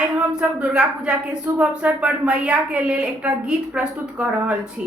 आइ हम सब दुर्गा पूजा के शुभ अवसर पर मैया के लेल एकटा गीत प्रस्तुत कर रहल छी।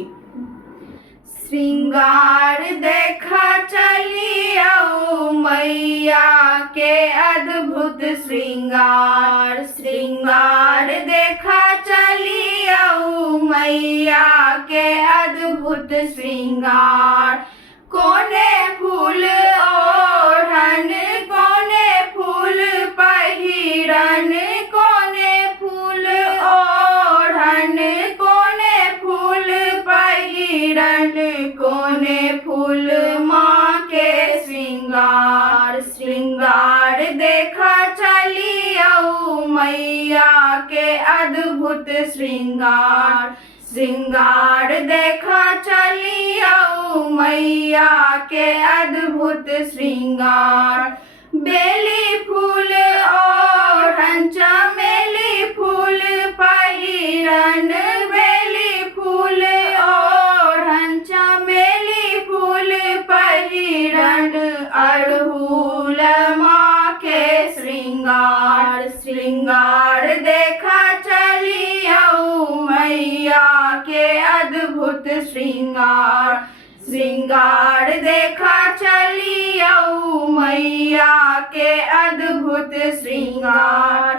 श्रृंगार देखा चलियौ मैया के अद्भुत श्रृंगार, श्रृंगार देखा चलियौ मैया के अद्भुत श्रृंगार। कोने फूल ओढ़न, कोने फूल पहिरन, कोने फूल ओढ़न, कोने फूल पहिरन, कोने फूल माँ के श्रृंगार, श्रृंगार देखा चलियौ मैया के अद्भुत श्रृंगार, श्रृंगार देखा चलियौ मैया के अद्भुत श्रृंगार। बेली फूल ओढ़न, चमेली फूल पहिरन, बेली फूल ओढ़न, चमेली फूल पहिरन, अड़हुल माँ के श्रृंगार, श्रृंगार देखा चलियौ मैया के अद्भुत श्रृंगार, श्रृंगार देखा चलियौ मैया के अद्भुत श्रृंगार।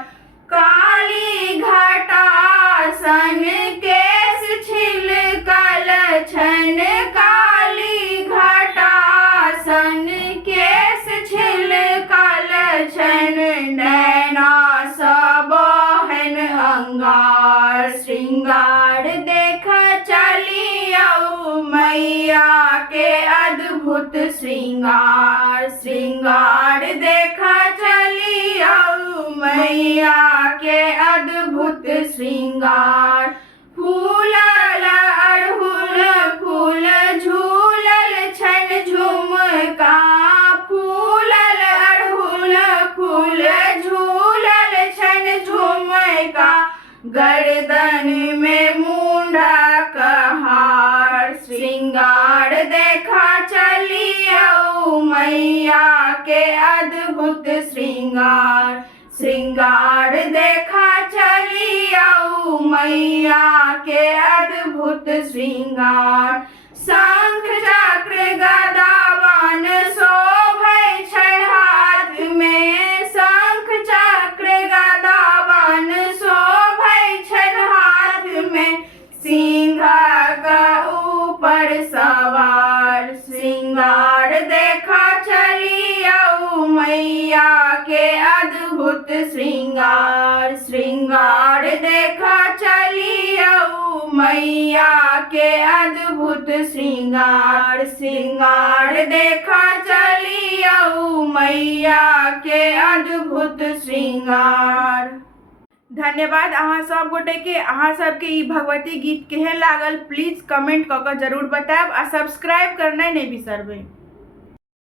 काली घटासन केश छिलकल छन, काली घटासन केश छिलकल छन, नैना सब बहन अंगार, श्रृंगार देखा चलियौ मैया के अद्भुत श्रृंगार, श्रृंगार देखा चलियौ मैया के अद्भुत श्रृंगार। फूलल अड़हुल फूल झूलल छन झुमका, फूलल अड़हुल फूल झूलल छन झुमका, गर्दन में मुंडक हार, श्रृंगार देखा चलियौ मैया के अद्भुत श्रृंगार, श्रृंगार देखा चलियौ मैया के अद्भुत श्रृंगार। शंख चक्र गदा बाण शोभै छै हाथ में, शंख चक्र गदा बाण शोभै छै हाथ में, सिंहक ऊपर सवार, श्रृंगार देखा चलियौ मैया के अद्भुत श्रृंगार, श्रृंगार देखा चलियौ मैया के अद्भुत श्रृंगार, श्रृंगार देखा चलियौ मैया के अद्भुत श्रृंगार। धन्यवाद अहाँ सब गोटे के। अहाँ सबके ई भगवती गीत केहन लागल प्लीज कमेंट कऽ के जरूर बताएब आ सब्सक्राइब करनाइ नहि बिसरबै।